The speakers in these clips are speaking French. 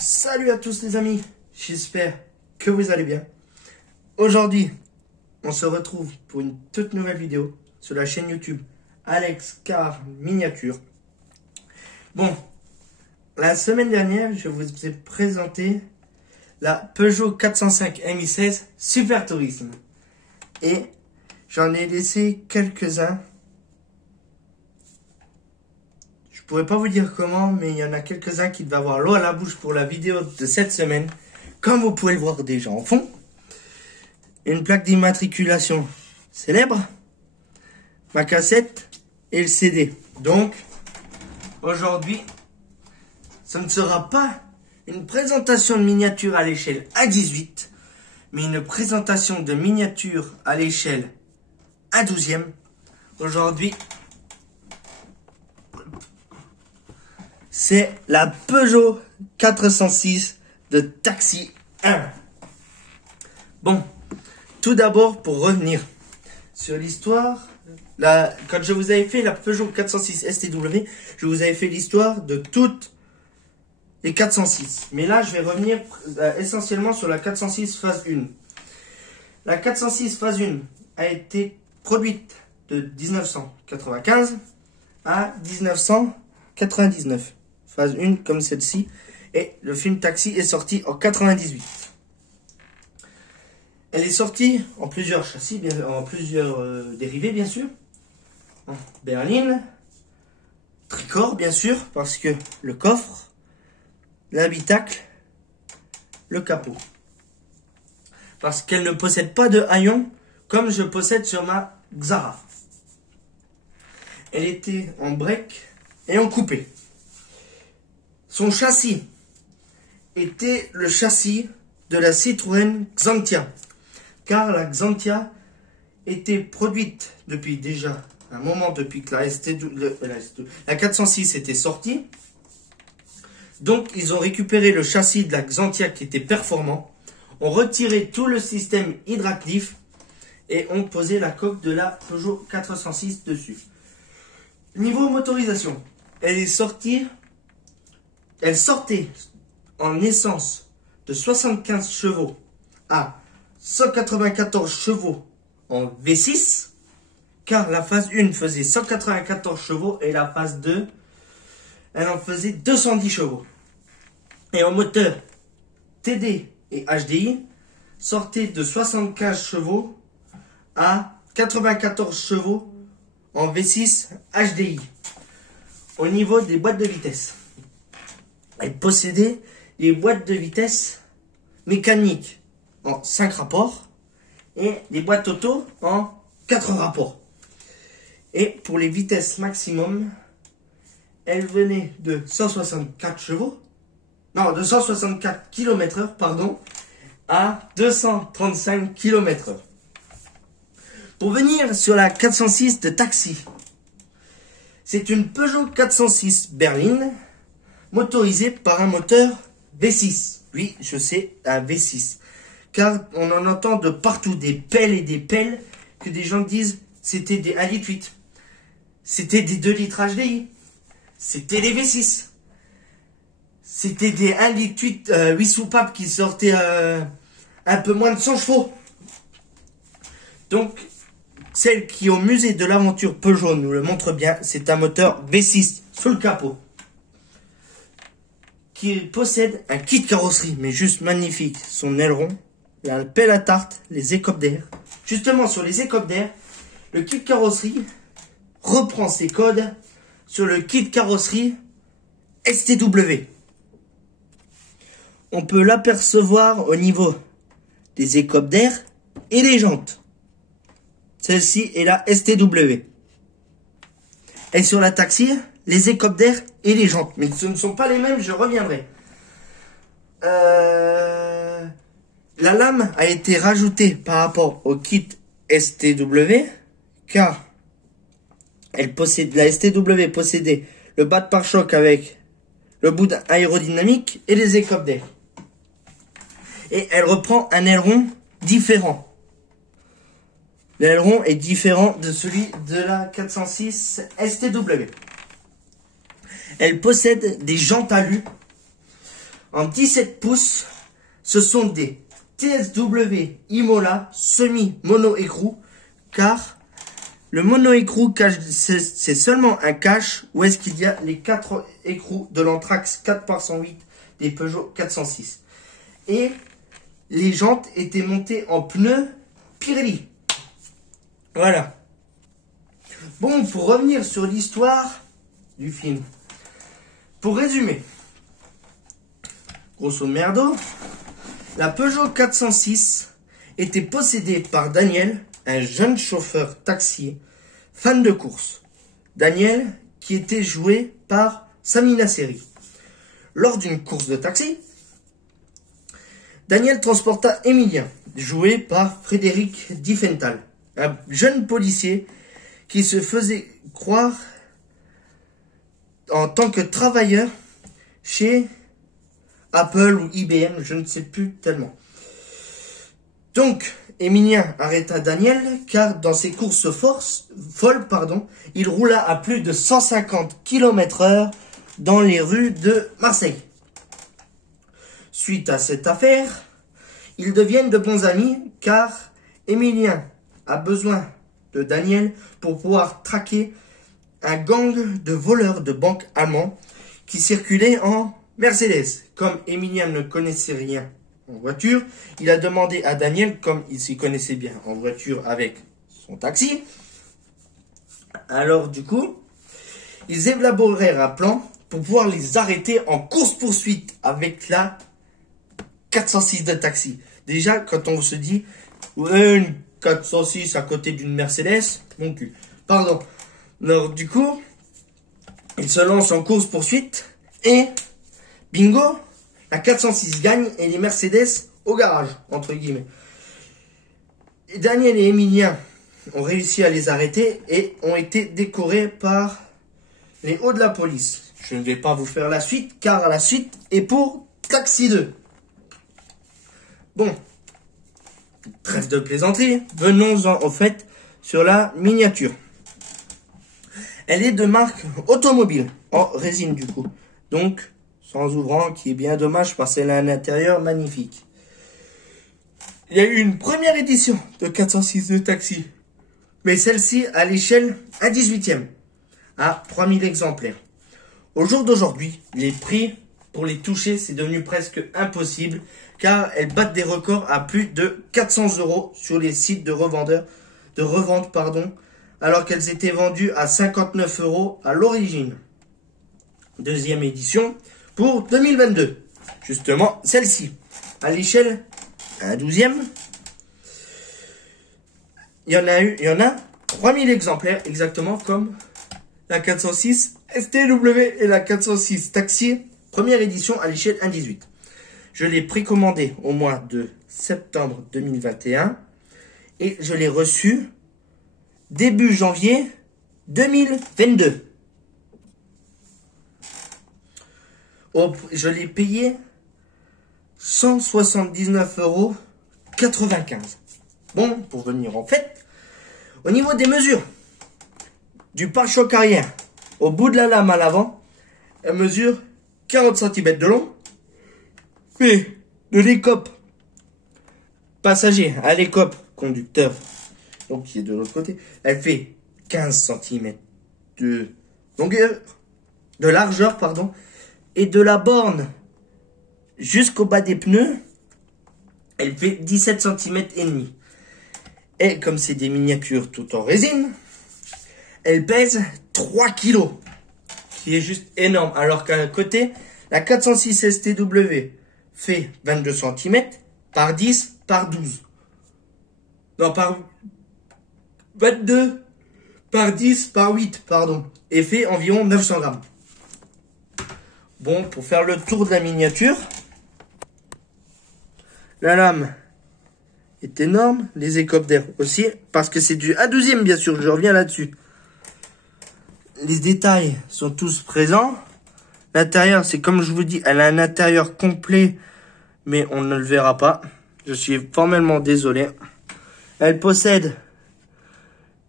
Salut à tous les amis, j'espère que vous allez bien. Aujourd'hui, on se retrouve pour une toute nouvelle vidéo sur la chaîne YouTube Alex Car Miniature. Bon, la semaine dernière, je vous ai présenté la Peugeot 405 MI16 Super Tourisme. Et j'en ai laissé quelques-uns. Je pourrais pas vous dire comment, mais il y en a quelques-uns qui devaient avoir l'eau à la bouche pour la vidéo de cette semaine. Comme vous pouvez le voir déjà en fond. Une plaque d'immatriculation célèbre. Ma cassette et le CD. Donc, aujourd'hui, ce ne sera pas une présentation de miniature à l'échelle A18, mais une présentation de miniature à l'échelle A12e. Aujourd'hui, c'est la Peugeot 406 de Taxi 1. Bon, tout d'abord, pour revenir sur l'histoire, quand je vous avais fait la Peugeot 406 STW, je vous avais fait l'histoire de toutes les 406. Mais là, je vais revenir essentiellement sur la 406 phase 1. La 406 phase 1 a été produite de 1995 à 1999. Phase 1 comme celle-ci. Et le film Taxi est sorti en 98. Elle est sortie en plusieurs châssis, en plusieurs dérivés bien sûr. En berline, tricorps bien sûr, parce que le coffre, l'habitacle, le capot. Parce qu'elle ne possède pas de haillons comme je possède sur ma Xara. Elle était en break et en coupé. Son châssis était le châssis de la Citroën Xantia. Car la Xantia était produite depuis déjà un moment, depuis que la 406 était sortie. Donc ils ont récupéré le châssis de la Xantia qui était performant, ont retiré tout le système hydraclif et ont posé la coque de la Peugeot 406 dessus. Niveau motorisation, elle sortait en essence de 75 chevaux à 194 chevaux en V6, car la phase 1 faisait 194 chevaux et la phase 2, elle en faisait 210 chevaux. Et en moteur TD et HDI, sortait de 75 chevaux à 94 chevaux en V6 HDI. Au niveau des boîtes de vitesse, elle possédait les boîtes de vitesse mécaniques en 5 rapports et les boîtes auto en 4 rapports. Et pour les vitesses maximum, elle venait de 164 chevaux, non, de 164 km/h, pardon, à 235 km/h. Pour venir sur la 406 de Taxi, c'est une Peugeot 406 berline motorisée par un moteur V6. Oui, je sais, un V6. Car on en entend de partout, des pelles et des pelles, que des gens disent c'était des 1,8 litre. C'était des 2 litres HDI. C'était des V6. C'était des 1,8 litre 8 soupapes qui sortaient un peu moins de 100 chevaux. Donc, celle qui est au musée de l'aventure Peugeot nous le montre bien, c'est un moteur V6 sous le capot, qui possède un kit carrosserie, mais juste magnifique. Son aileron, la pelle à tarte, les écopes d'air. Justement, sur les écopes d'air, le kit carrosserie reprend ses codes sur le kit carrosserie STW. On peut l'apercevoir au niveau des écopes d'air et des jantes. Celle-ci est la STW. Et sur la Taxi, les écopes d'air et les jantes. Mais ce ne sont pas les mêmes, je reviendrai. La lame a été rajoutée par rapport au kit STW, car la STW possédait le bas de pare-choc avec le bout aérodynamique et les écopes d'air. Et elle reprend un aileron différent. L'aileron est différent de celui de la 406 STW. Elle possède des jantes alu En 17 pouces, ce sont des TSW Imola semi-mono-écrou, car le mono-écrou c'est seulement un cache où est-ce qu'il y a les 4 écrous de l'Anthrax 4x108 des Peugeot 406. Et les jantes étaient montées en pneus Pirelli. Voilà. Bon, pour revenir sur l'histoire du film. Pour résumer, grosso merdo, la Peugeot 406 était possédée par Daniel, un jeune chauffeur taxi, fan de course. Daniel, qui était joué par Samina Seri. Lors d'une course de taxi, Daniel transporta Emilien, joué par Frédéric Diffenthal, un jeune policier qui se faisait croire en tant que travailleur chez Apple ou IBM, je ne sais plus tellement. Donc, Emilien arrêta Daniel, car dans ses courses folles, il roula à plus de 150 km/h dans les rues de Marseille. Suite à cette affaire, ils deviennent de bons amis, car Emilien a besoin de Daniel pour pouvoir traquer un gang de voleurs de banque allemands qui circulait en Mercedes. Comme Emilien ne connaissait rien en voiture, il a demandé à Daniel, comme il s'y connaissait bien en voiture avec son taxi. Alors du coup, ils élaborèrent un plan pour pouvoir les arrêter en course-poursuite avec la 406 de taxi. Déjà, quand on se dit, ouais, une 406 à côté d'une Mercedes, mon cul. Pardon. Alors du coup, ils se lancent en course-poursuite et bingo, la 406 gagne et les Mercedes au garage, entre guillemets. Et Daniel et Emilien ont réussi à les arrêter et ont été décorés par les hauts de la police. Je ne vais pas vous faire la suite, car la suite est pour Taxi 2. Bon, trêve de plaisanterie, venons-en au fait sur la miniature. Elle est de marque automobile, en résine du coup. Donc, sans ouvrant, qui est bien dommage parce qu'elle a un intérieur magnifique. Il y a eu une première édition de 406 de taxi. Mais celle-ci à l'échelle 1/18e, à 3000 exemplaires. Au jour d'aujourd'hui, les prix pour les toucher, c'est devenu presque impossible, car elles battent des records à plus de 400 € sur les sites de revente, alors qu'elles étaient vendues à 59 € à l'origine. Deuxième édition pour 2022. Justement, celle-ci, à l'échelle 1/12e, il y en a 3000 exemplaires, exactement comme la 406 STW et la 406 Taxi, première édition à l'échelle 1/18. Je l'ai précommandé au mois de septembre 2021 et je l'ai reçu début janvier 2022. Je l'ai payé 179,95 €. Bon, pour venir en fait, au niveau des mesures, du pare-choc arrière au bout de la lame à l'avant, elle mesure 40 cm de long, mais de l'écope passager à l'écope conducteur, donc qui est de l'autre côté, elle fait 15 cm de longueur, de largeur, pardon, et de la borne jusqu'au bas des pneus, elle fait 17 cm et demi. Et comme c'est des miniatures tout en résine, elle pèse 3 kg, qui est juste énorme. Alors qu'à côté, la 406 STW fait 22 cm par 10 par 12. Non, par 22 par 10 par 8, pardon. Et fait environ 900 grammes. Bon, pour faire le tour de la miniature, la lame est énorme, les écopes d'air aussi, parce que c'est du A12e bien sûr, je reviens là-dessus. Les détails sont tous présents. L'intérieur, c'est comme je vous dis, elle a un intérieur complet, mais on ne le verra pas. Je suis formellement désolé. Elle possède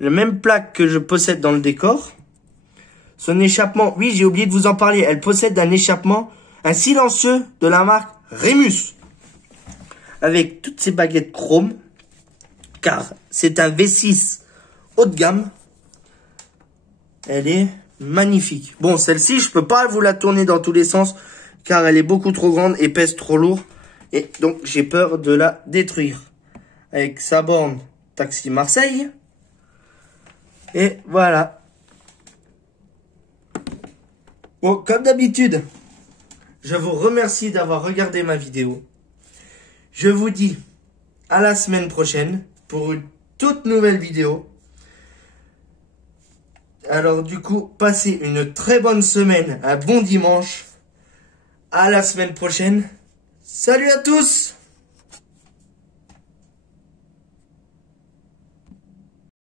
la même plaque que je possède dans le décor. Son échappement, oui, j'ai oublié de vous en parler. Elle possède un échappement Un silencieux de la marque Remus. Avec toutes ces baguettes chrome. Car c'est un V6 haut de gamme. Elle est magnifique. Bon, celle-ci, je peux pas vous la tourner dans tous les sens. Car elle est beaucoup trop grande et pèse trop lourd. Et donc, j'ai peur de la détruire. Avec sa borne Taxi Marseille. Et voilà. Bon, comme d'habitude, je vous remercie d'avoir regardé ma vidéo. Je vous dis à la semaine prochaine pour une toute nouvelle vidéo. Alors du coup, passez une très bonne semaine, un bon dimanche. À la semaine prochaine. Salut à tous!